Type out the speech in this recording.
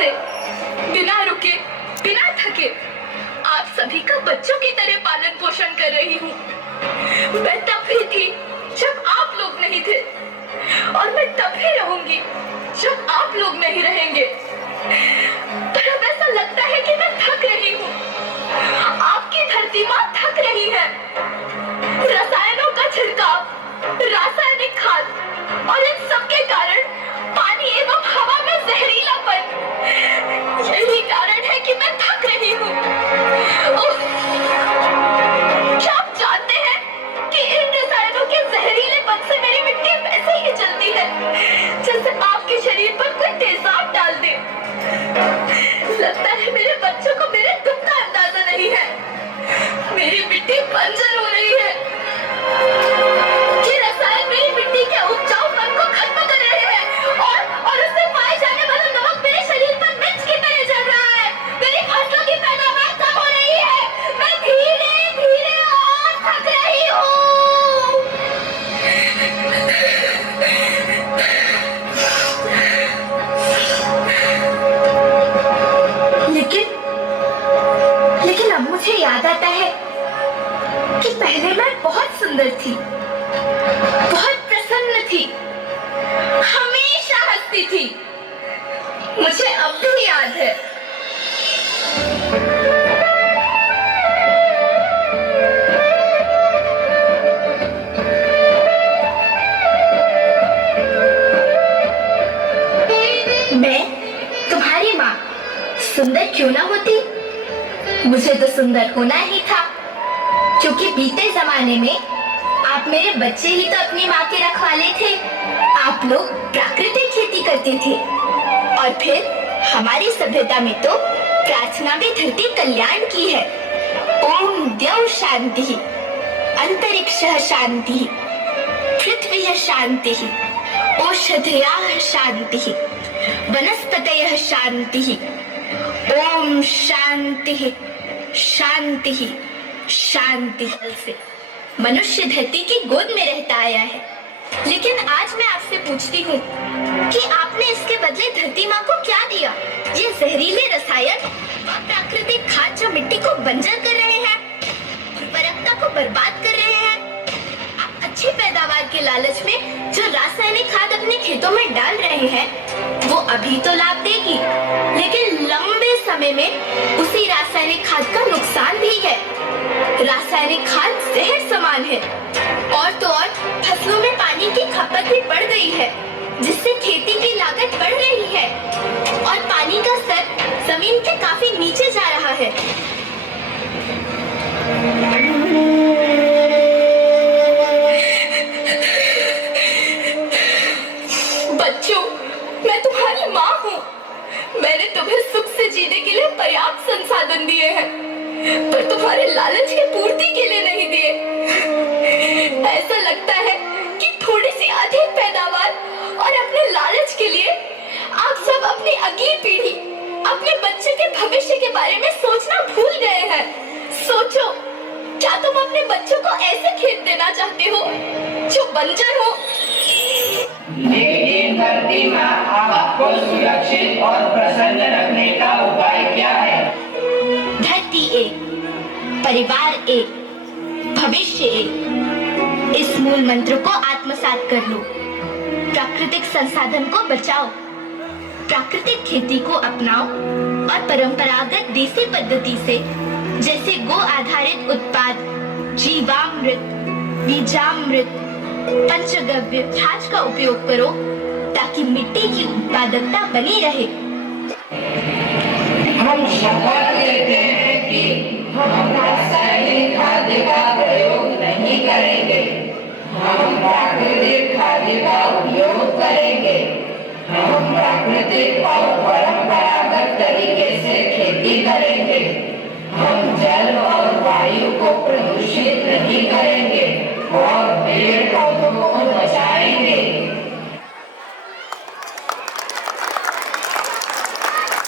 से बिना रुके, बिना थके आप सभी का बच्चों की तरह पालन पोषण कर रही हूँ। मैं तब भी थी जब आप लोग नहीं थे, और मैं तब भी रहूंगी जब आप लोग नहीं रहेंगे। पर अब ऐसा लगता है कि मैं थक रही हूँ। आपकी धरती माँ थक रही है। रसायनों का छिड़काव, रासायनिक खाद और इन सब के कारण पानी एवं हवा में जहरीलापन, यही कारण है कि मैं थक रही हूँ। क्या आप जानते हैं कि इन रसायनों के जहरीलेपन से मेरी मिट्टी वैसे ही जलती है जैसे आपके शरीर पर कोई तेजाब डाल दे। लगता है मेरे बच्चों को मेरे दुख का अंदाजा नहीं है। मेरी मिट्टी बंजर हो रही है। ये रसायन मेरी मिट्टी के उपजाऊपन को खत्म कर रहे हैं और उससे पाए जाने वाला नमक मेरे शरीर पर मिर्च की तरह जल रहा है। मेरी फसलों की पैदावार कम हो रही है। मैं धीरे धीरे और थक रही हूँ। लेकिन अब मुझे याद आता है कि पहले मैं बहुत सुंदर थी, बहुत प्रसन्न थी, हमेशा हंसती थी। मुझे अब भी याद है। मैं तुम्हारी माँ सुंदर क्यों ना होती, मुझे तो सुंदर होना ही था, क्योंकि बीते जमाने में आप मेरे बच्चे ही तो अपनी माँ के रखवाले थे। आप लोग प्राकृतिक खेती करते थे और फिर हमारी सभ्यता में तो प्रार्थना भी धरती कल्याण की है। ओम द्यौ शांति, अंतरिक्षः शांति, पृथ्वी शांति, औषधयः शांति, वनस्पतयः शांति। ओम शांति शांति शांति। से मनुष्य धरती की गोद में रहता आया है, लेकिन आज मैं आपसे पूछती हूँ कि आपने इसके बदले धरती माँ को क्या दिया? ये जहरीले रसायन व प्राकृतिक खाद जो मिट्टी को बंजर कर रहे हैं, उर्वरकता को बर्बाद कर रहे हैं। आप अच्छी पैदावार के लालच में जो रासायनिक खाद अपने खेतों में डाल रहे हैं, वो अभी तो लाभ देगी, लेकिन लंबे समय में उसी रासायनिक खाद का नुकसान भी है। रासायनिक खाद जहर समान है, और तो और फसलों में पानी की खपत भी बढ़ गई है, जिससे खेती की लागत बढ़ रही है और पानी का स्तर जमीन के काफी नीचे जा रहा है। बच्चों, मैं तुम्हारी माँ हूँ। मैंने तुम्हें सुख से जीने के लिए पर्याप्त संसाधन दिए हैं, पर तुम्हारे लालच की पूर्ति के लिए नहीं दिए। ऐसा लगता है कि थोड़ी सी अधिक पैदावार और अपने लालच के लिए आप सब अपनी अगली पीढ़ी, अपने बच्चे के भविष्य के बारे में सोचना भूल गए हैं। सोचो, क्या तुम अपने बच्चों को ऐसे खेत देना चाहते हो जो बंजर हो? लेकिन धरती माँ, आपको सुरक्षित और प्रसन्न रखने का उपाय क्या है? धरती एक, परिवार एक, भविष्य एक। इस मूल मंत्र को आत्मसात कर लो। प्राकृतिक संसाधन को बचाओ, प्राकृतिक खेती को अपनाओ और परंपरागत देसी पद्धति से, जैसे गो आधारित उत्पाद, जीवामृत, बीजामृत, पंचगव्य खाद का उपयोग करो, ताकि मिट्टी की उत्पादकता बनी रहे। हम शपथ लेते हैं कि हम रासायनिक खाद्य का प्रयोग नहीं करेंगे। हम प्राकृतिक खाद्य का उपयोग करेंगे। हम प्राकृतिक और परंपरागत तरीके से खेती करेंगे। हम जल और वायु को प्रदूषित नहीं करेंगे और